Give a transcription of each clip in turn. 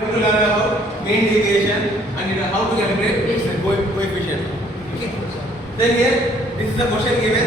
going to learn about mean deviation and how to calculate its coefficient. Okay. Then here, this is the question given.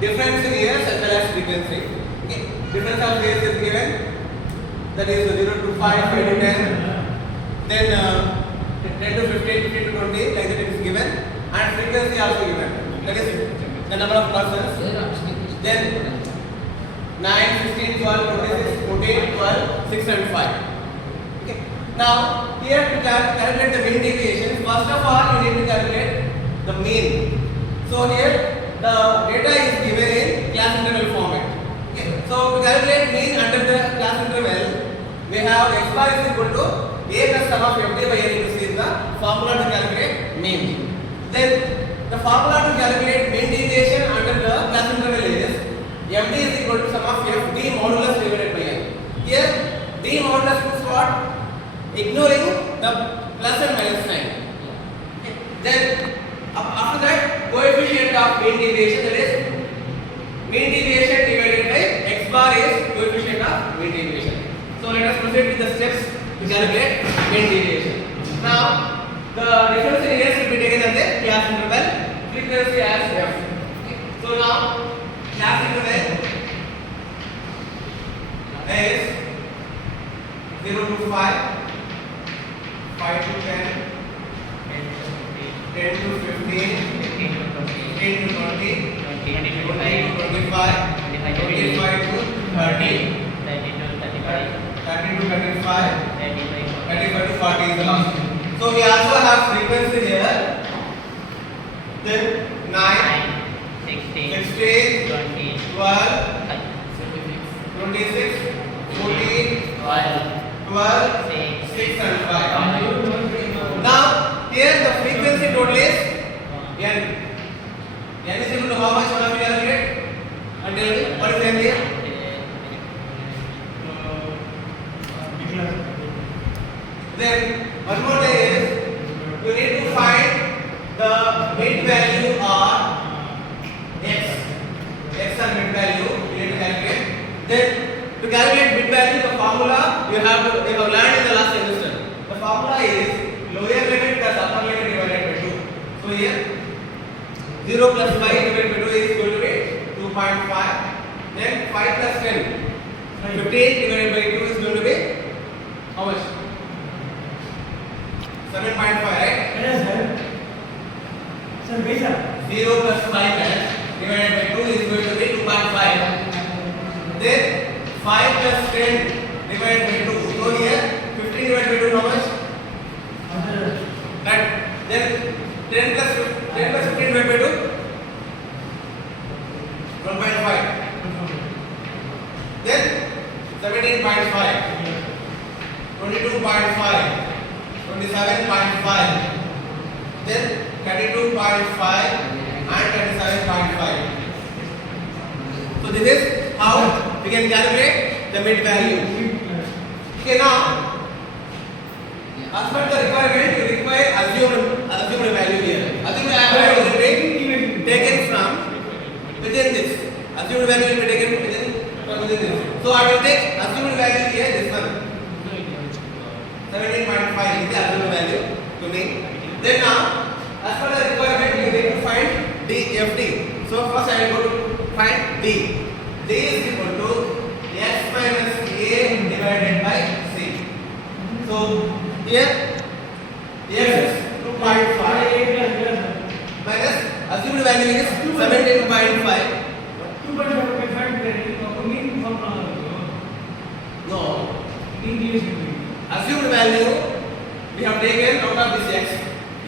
Difference in years as well as frequency. Okay. Difference of years is given. That is 0 to 5, 5 to 10. Then 10 to 15, 15 to 20, like that it is given. And frequency also given. That is the number of persons. Then 9, 16, 12, 26, 14, 12, 6 and 5. Okay. Now, here to calculate the mean deviation, first of all you need to calculate the mean. So here the data is given in class interval format. Okay. So to calculate mean under the class interval, we have x bar is equal to a plus sum of fd by n into c is the formula to calculate mean. Then the formula to calculate mean deviation under the class interval is md is equal to sum of f d modulus divided by n. Here d modulus means what? Ignoring the plus and minus sign. Okay. Then after that, coefficient of mean deviation, that is mean deviation divided by x bar is coefficient of mean deviation. So let us proceed with the steps to calculate mean deviation. Now the difference in years will be taken as a class interval, frequency as f. Okay. So now class interval is 0 to 5, 5 to 10, 10 to 15, 15 to 20, 20 to 25, 25 to 30, 30 to 35, 35 to 40 is the last. So we also have frequency here. Then 9, 16, 12, 26, 14, 12, 6 and 5. Now here the frequency total is n. N is equal to how much one of you calculate? Until what is n here? Then one more thing is you need to find the mid value or x. X and mid value you need to calculate. Then to calculate mid value, the formula you have learned in the last semester. The formula is lower limit plus upper limit divided by 2. So here 0 plus 5 divided by 2 is going to be 2.5. Then 5 plus 10, 15 divided by 2 is going to be how much? 7.5, right? Yes, sir. Sir, wait, sir. 0 plus 5 divided by 2 is going to be 2.5. Then 5 plus 10 divided by 2. So here 15 divided by 2 how much? Right. Then 10 plus 15 divided by 2? 1.5. Then 17.5, 22.5, 27.5, then 32.5 and 37.5. So this is how we can calculate the mid value. Okay, now as per the requirement, you require assumed value here. Assumed value will be taken from within this. Assumed value will be taken from within this. So I will take assumed value here, this one. 17.5 is the assumed value to me. Then now, as per the requirement, you need to find DFT. So first I will go to find D. D is equal to S minus A divided by C. So here is 2.5 minus assumed value is 17.5. No. Assumed value we have taken out of this x.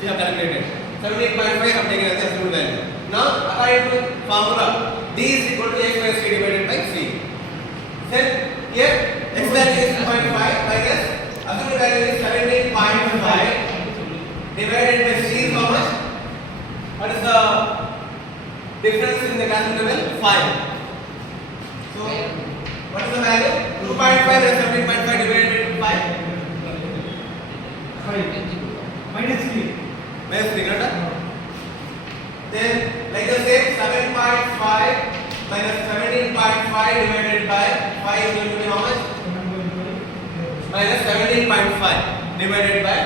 We have calculated 17.5 have taken as the assumed value. Now according to formula, D is equal to x minus c divided by c. Then here x value is 2.5 minus assumed value is 17.5 divided by c is how much? What is the difference in the class interval? 5. So what is the value? 2.5 minus 17.5 divided by 5? Minus 3. Minus 3, correct? Then like the same 7.5 minus 17.5 divided by 5 is going to be how much? minus 17.5 divided by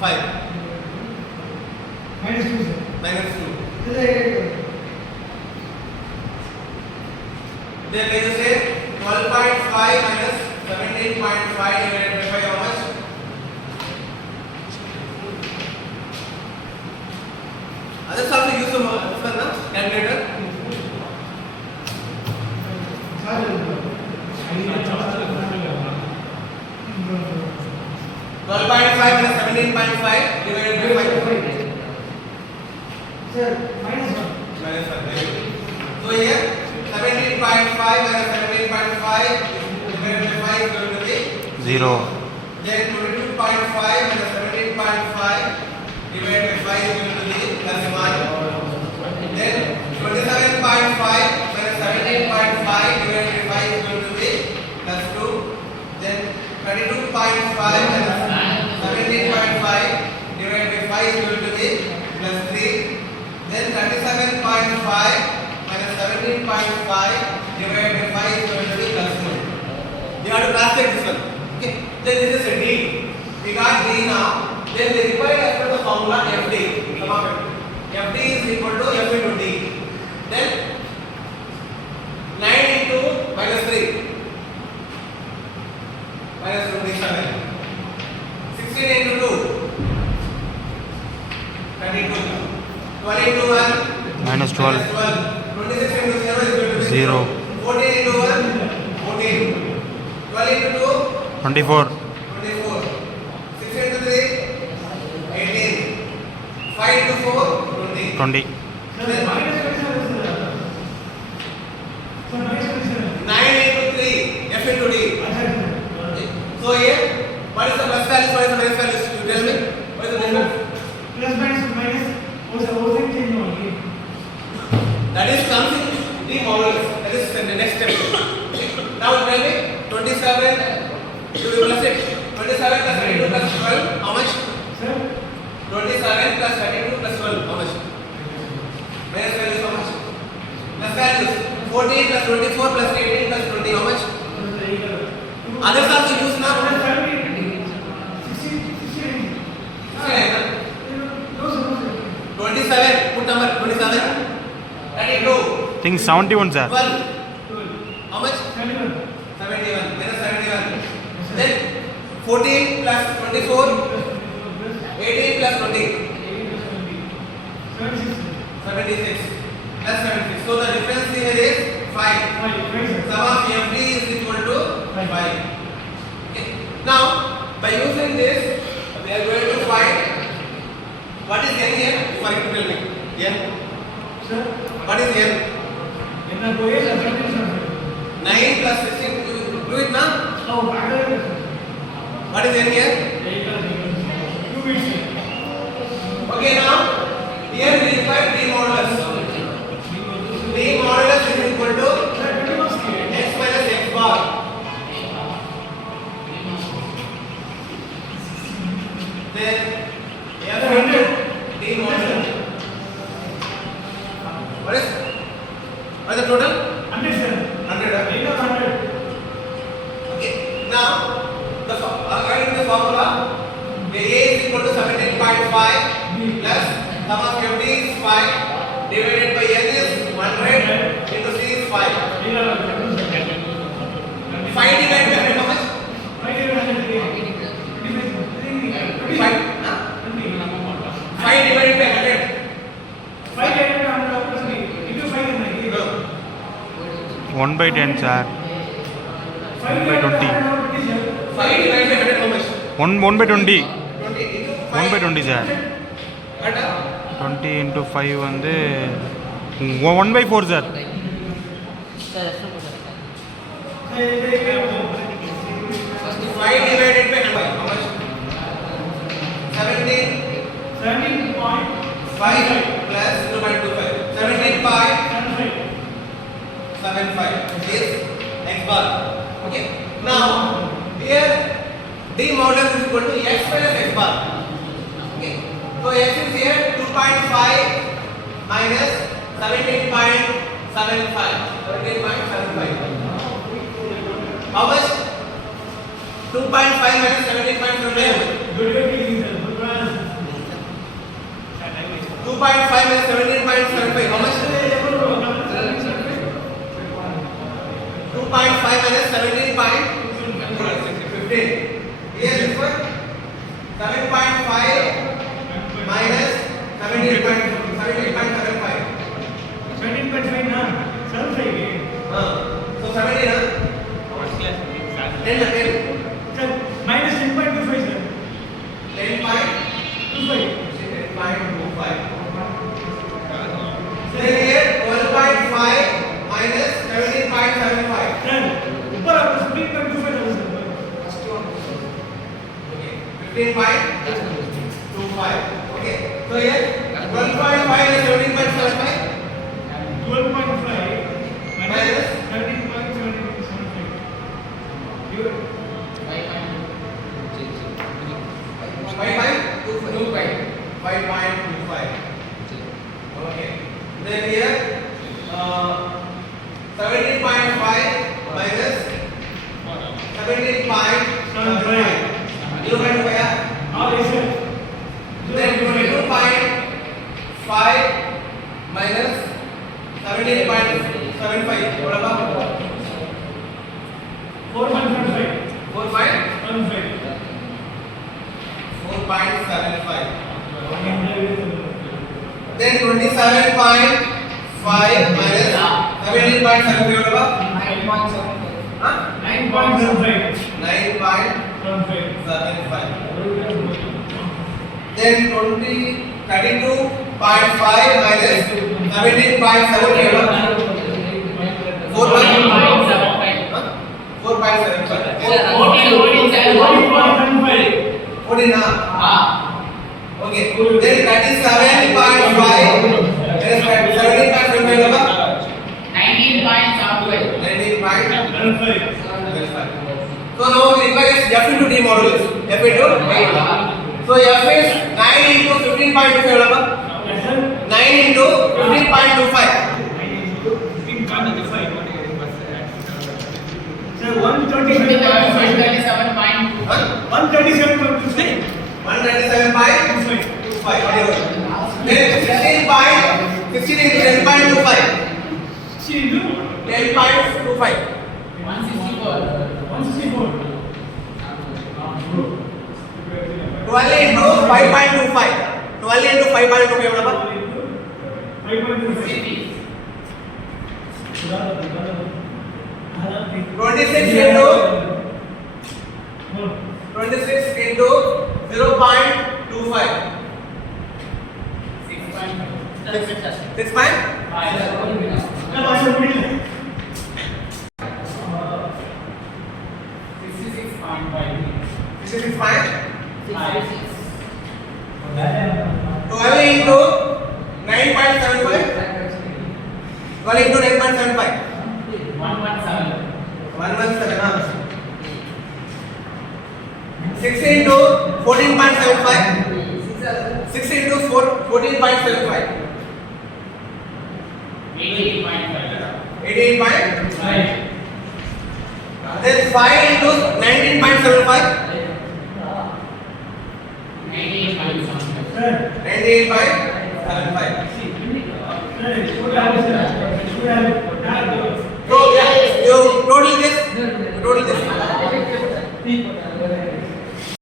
5 minus 2 sir. minus 2. This is 8. Then when you say 12.5 minus 17.5 divided by 5, how much? Others have to use the calculator. Twelve point five minus 17.5 divided by 5. Sir, minus 1. Minus 1. So here 17.5 minus 17.5 divided by 5 is going to be 0. Then 22.5 minus 17.5 divided by 5 is going to be plus 1. Then 27.5 minus 17.5 divided by 5 is going to be plus 2. Then 22.5 minus 17.5 divided by 5 is going to be plus 3. Then 37.5 minus 17.5 divided by 5 is going to be plus 1. You have to cross check this one. Okay. Then this is a D. We got D now. Then the required as per the formula FD. FD is equal to F into D. Then 9 into minus 3 minus 27. 16 into 2 22. 12 into 1 Minus 12. 26 into 0 is going to be 0. 14 into 1 14. 12 into 2 24. 24. 6 into 3 18. 5 into 4 20. 20. Sir, minus 27 sir. Sir, minus 27. 9 into 3 F into D. Sir. So here, what is the plus value? What is the minus value? You tell me. What is the difference? Plus minus minus. What's the whole thing change only? That is comes in D modulus. That is the next step. Now tell me 27. You will plus it. 27 plus 32 plus 12. How much? Sir, 27 plus 32 plus 12. How much? Minus value is how much? Plus values. 14 plus 24 plus 18 plus 20. How much? Others also use now. 27. Put number 27. 32. I think 71, sir. 12. How much? 71. Minus 71. Then 14 plus 24. 18 plus 20. 76. Plus 76. So the difference here is 5. Sum of FD is equal to 5. Okay. Now, by using this, we are going to find what is N here? For you to tell me. N. Sir, What is N? என்ன போய் 9 plus 16. Do it now. What is N here? Okay, now here we require D modulus. D modulus is equal to x minus x bar. Then F into D modulus. What is the total? 100 sir. 100. Eight of 100. Okay. Now according to the formula, the A is equal to 17.5 plus sum of FD is 5 divided by N is 100 into C is 5. 5 divided by 100 how much? 5 divided by 100. 1 by 10, sir. 1 by 20. 5 divided by 100 how much? 1 by 20. 20 into 1 by 20, sir. What? 20 into 5 வந்து 1 by 4, sir. 5 divided by 100 how much? 17. 5 plus 2.25. 17.75 is x bar. Okay. Now here D modulus is equal to x minus x bar. Okay. So x is here 2.5 minus 17.75. 17.75. How much? 2.5 minus 17.75. 2.5 minus 17.75. How much? 2.5 minus 17.15. Here this one. 7.5 minus 17.75. 17.5 na? 7.5. So 17 na? 10 na 10. Sir, minus 10.25 sir. 10.25. 25. Then here 12.5 minus 17.75. Sir, ऊपर आपको 17.25 डालो sir. Okay. 15.25. Okay. So here 12.5 is 17.75. 12.5 Minus 13.75. You 5.25. Okay. Then here 17.5 minus 17.75. 0.5. all is sir. Then 22.5 minus 17.75. What about 4.75. 4.5? 1.5. 4.75. Then 27.5 minus 17.75. What about? 9.75. 9.75. Then 32.5 minus 17.75. 4.75. 14 na? Okay. Then 37.5 minus 17.75 about 19.75. So now we require F into D modulus. F into D. So F is 9 into 15.25 about Yes sir. 9 into 15.25. Sir, 137.25. Huh? 137.25. 137.25. Whatever. Then 16 into 10.25. 10.25. 164. 12 into 5.25. 12 into 5.25 about 5.25. 26 into 0.25. 6 point? 66 point? 12 into 9.75. 12 into 9.75. 117. 6 into 14.75. 6 into 14.75. 18.5. Then 5 into 19.75. 98.75.